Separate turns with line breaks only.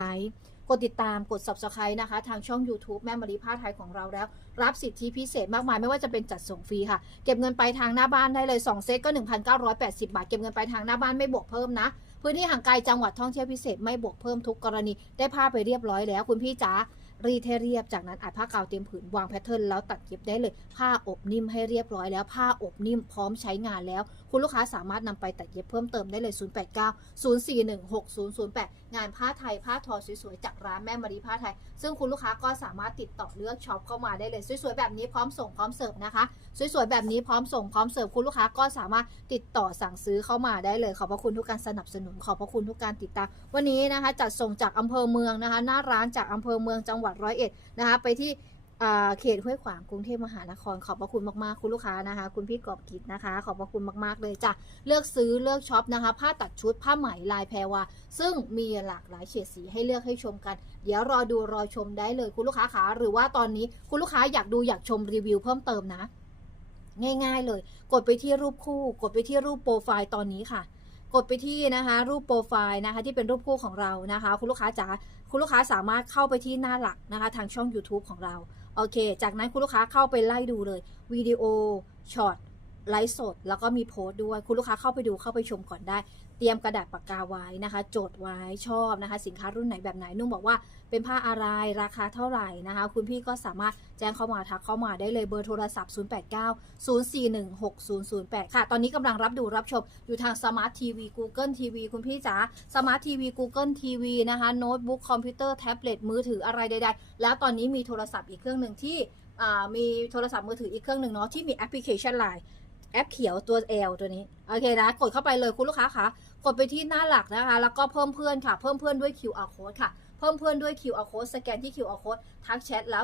ไลค์กดติดตามกด subscribe นะคะ ทางช่อง YouTube แม่มารีผ้าไทยของเราแล้ว รับสิทธิพิเศษมากมายไม่ว่าจะเป็นจัดส่งฟรีค่ะ เก็บเงินไปทางหน้าบ้านได้เลย 2 เซตก็ 1,980 บาท เก็บเงินไปทางหน้าบ้านไม่บวกเพิ่มนะ พื้นที่ห่างไกลจังหวัดท่องเที่ยวพิเศษไม่บวกเพิ่มทุกกรณีได้ผ้าไปเรียบร้อยแล้วคุณพี่จ๋า รีดให้เรียบจากนั้นอัดผ้ากาวเตรียมผืนวางแพทเทิร์นแล้วตัดเย็บได้เลย ผ้าอบนิ่มให้เรียบร้อยแล้วผ้าอบนิ่มพร้อมใช้งานแล้ว คุณลูกค้าสามารถนำไปตัดเย็บเพิ่มเติมได้เลย 089 041 6008 งานผ้าไทยผ้าทอสวยๆจากร้านแม่มารีผ้าไทย ซึ่งคุณลูกค้าก็สามารถติดต่อเลือกช็อปเข้ามาได้เลยสวยๆแบบนี้พร้อมส่งพร้อมเสิร์ฟนะคะสวยๆแบบนี้พร้อมส่งพร้อมเสิร์ฟคุณลูกค้าก็สามารถติดต่อสั่งซื้อเข้ามาได้เลยขอบพระคุณทุกการสนับสนุนขอบพระคุณทุกการติดตามวันนี้นะคะจัดส่งจากอำเภอเมืองนะคะ หน้าร้านจากอำเภอเมืองจังหวัดร้อยเอ็ดนะคะไปที่เขตห้วยขวางกรุงเทพมหานคร ขอบพระคุณมากๆ คุณลูกค้านะคะ คุณพี่กอบกิจนะคะ ขอบพระคุณมากๆเลยจ้ะเลือกซื้อเลือกช็อปนะคะ ผ้าตัดชุดผ้าไหมลายแพรวาซึ่งมีหลากหลายเฉดสีให้เลือกให้ชมกัน เดี๋ยวรอดูรอชมได้เลยคุณลูกค้าขาหรือว่าตอนนี้คุณลูกค้าอยากดูอยากชมรีวิวเพิ่มเติมนะ ง่าย ๆ เลย กดไปที่รูปคู่ กดไปที่รูปโปรไฟล์ตอนนี้ค่ะ กดไปที่นะคะรูปโปรไฟล์นะคะที่เป็นรูปคู่ของเรานะคะ คุณลูกค้าจ๋าคุณลูกค้าสามารถเข้าไปที่หน้าหลักนะคะทางช่อง YouTube ของเรา โอเค จากนั้นคุณลูกค้าเข้าไปไล่ดูเลยวิดีโอช็อต ไลฟ์สดแล้วก็มีโพสต์ด้วย คุณลูกค้าเข้าไปดูเข้าไปชมก่อนได้ เตรียมกระดาษปากกาไว้นะคะ โจทย์ไว้ชอบนะคะ สินค้ารุ่นไหนแบบไหนนุ่มบอกว่าเป็นผ้าอะไรราคาเท่าไหร่นะคะ คุณพี่ก็สามารถแจ้งเข้ามาทักเข้ามาได้เลยเบอร์โทรศัพท์ 089 041 6008 ค่ะ ตอนนี้กำลังรับดูรับชมอยู่ทาง Smart TV Google TV คุณพี่จ๋า Smart TV Google TV นะคะโน้ตบุ๊กคอมพิวเตอร์แท็บเล็ตมือถืออะไรใดๆ แล้วตอนนี้มีโทรศัพท์อีกเครื่องหนึ่งที่มีโทรศัพท์มือถืออีกเครื่องหนึ่งเนาะที่มีแอปพลิเคชัน Line แอปเขียวตัว L ตัวนี้ โอเคนะ กดเข้าไปเลยคุณลูกค้าคะกดไปที่หน้าหลักนะคะ แล้วก็เพิ่มเพื่อนค่ะ เพิ่มเพื่อนด้วย QR code ค่ะ เพิ่มเพื่อนด้วย QR code สแกนที่ QR code ทักแชทแล้ว